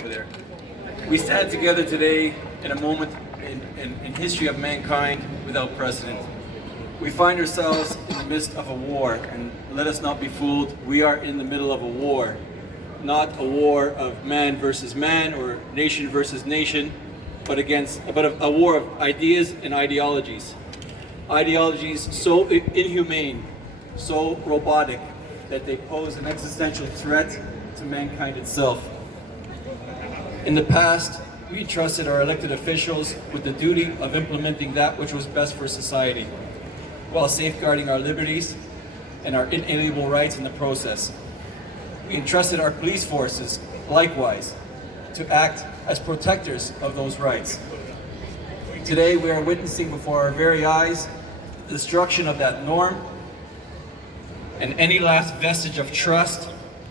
over there. We stand together today in a moment in history of mankind without precedent. We find ourselves in the midst of a war, and let us not be fooled, we are in the middle of a war. Not a war of man versus man or nation versus nation, but a war of ideas and ideologies. Ideologies so inhumane, so robotic, that they pose an existential threat to mankind itself. In the past, we trusted our elected officials with the duty of implementing that which was best for society, while safeguarding our liberties and our inalienable rights in the process. We entrusted our police forces, likewise, to act as protectors of those rights. Today, we are witnessing before our very eyes the destruction of that norm and any last vestige of trust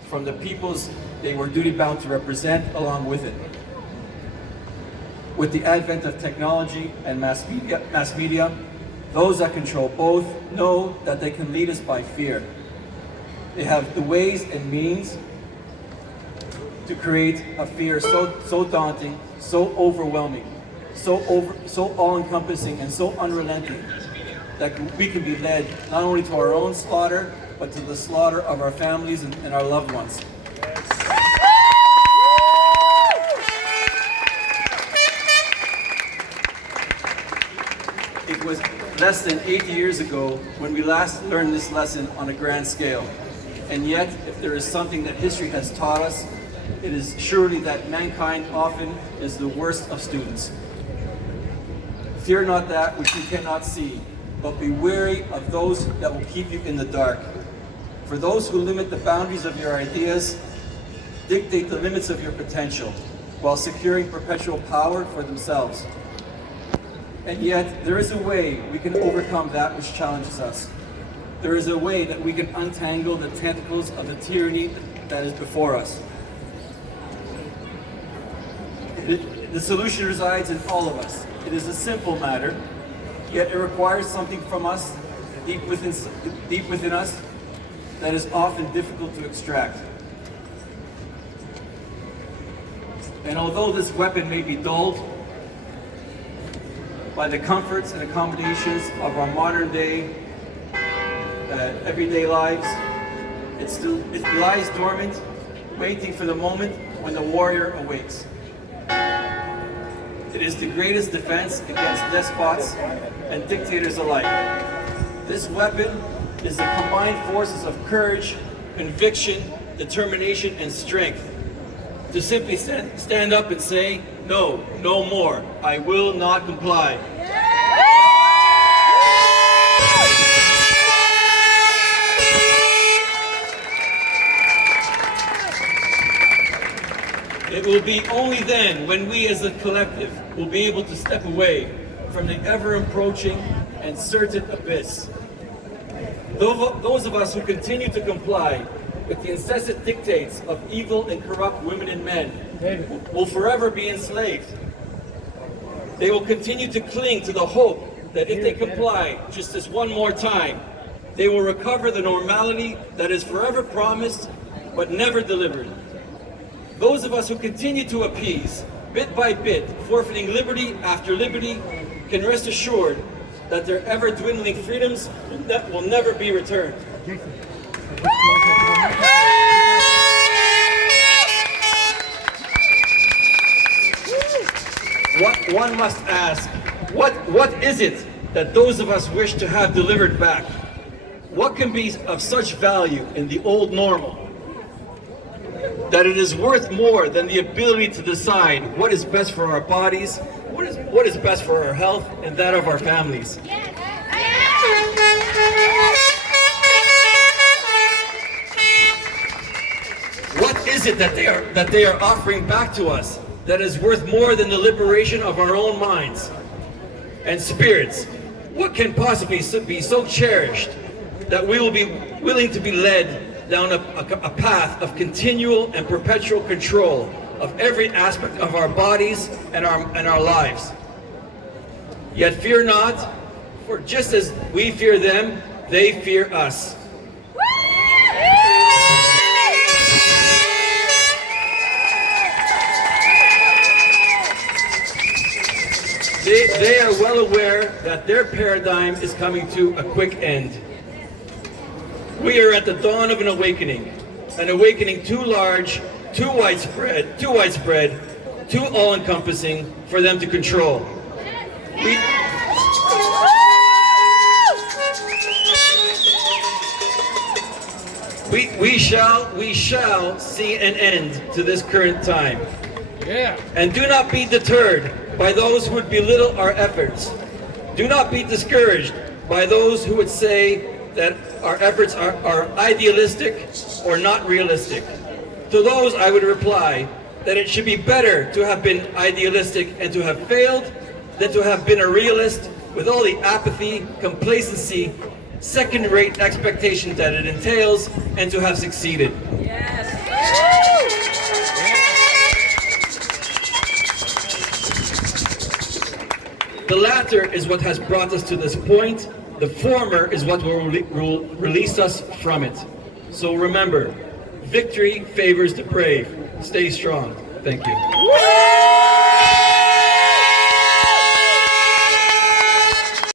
from the peoples they were duty-bound to represent along with it. With the advent of technology and mass media, those that control both know that they can lead us by fear. They have the ways and means to create a fear so daunting, so overwhelming, so all-encompassing and so unrelenting that we can be led not only to our own slaughter, but to the slaughter of our families and our loved ones. It was less than 80 years ago when we last learned this lesson on a grand scale. And yet, if there is something that history has taught us, it is surely that mankind often is the worst of students. Fear not that which you cannot see, but be wary of those that will keep you in the dark. For those who limit the boundaries of your ideas dictate the limits of your potential, while securing perpetual power for themselves. And yet, there is a way we can overcome that which challenges us. There is a way that we can untangle the tentacles of the tyranny that is before us. The solution resides in all of us. It is a simple matter, yet it requires something from us, deep within us, that is often difficult to extract. And although this weapon may be dulled by the comforts and accommodations of our modern day, everyday lives, it lies dormant, waiting for the moment when the warrior awakes. It is the greatest defense against despots and dictators alike. This weapon is the combined forces of courage, conviction, determination, and strength to simply stand up and say, no, no more. I will not comply. It will be only then when we as a collective will be able to step away from the ever-approaching and certain abyss. Those of us who continue to comply with the incessant dictates of evil and corrupt women and men will forever be enslaved. They will continue to cling to the hope that if they comply just this one more time, they will recover the normality that is forever promised but never delivered. Those of us who continue to appease, bit by bit, forfeiting liberty after liberty, can rest assured that their ever-dwindling freedoms will never be returned. One must ask, what is it that those of us wish to have delivered back? What can be of such value in the old normal that it is worth more than the ability to decide what is best for our bodies, what is best for our health and that of our families? What is it that they are offering back to us that is worth more than the liberation of our own minds and spirits? What can possibly be so cherished that we will be willing to be led down a path of continual and perpetual control of every aspect of our bodies and our lives? Yet fear not, for just as we fear them, they fear us. They are well aware that their paradigm is coming to a quick end. We are at the dawn of an awakening too large, too widespread, too all-encompassing for them to control. We shall see an end to this current time. Yeah. And do not be deterred by those who would belittle our efforts. Do not be discouraged by those who would say that our efforts are idealistic or not realistic. To those I would reply that it should be better to have been idealistic and to have failed than to have been a realist with all the apathy, complacency, second-rate expectations that it entails, and to have succeeded. Yes. The latter is what has brought us to this point. The former is what will release us from it. So remember, victory favors the brave. Stay strong. Thank you.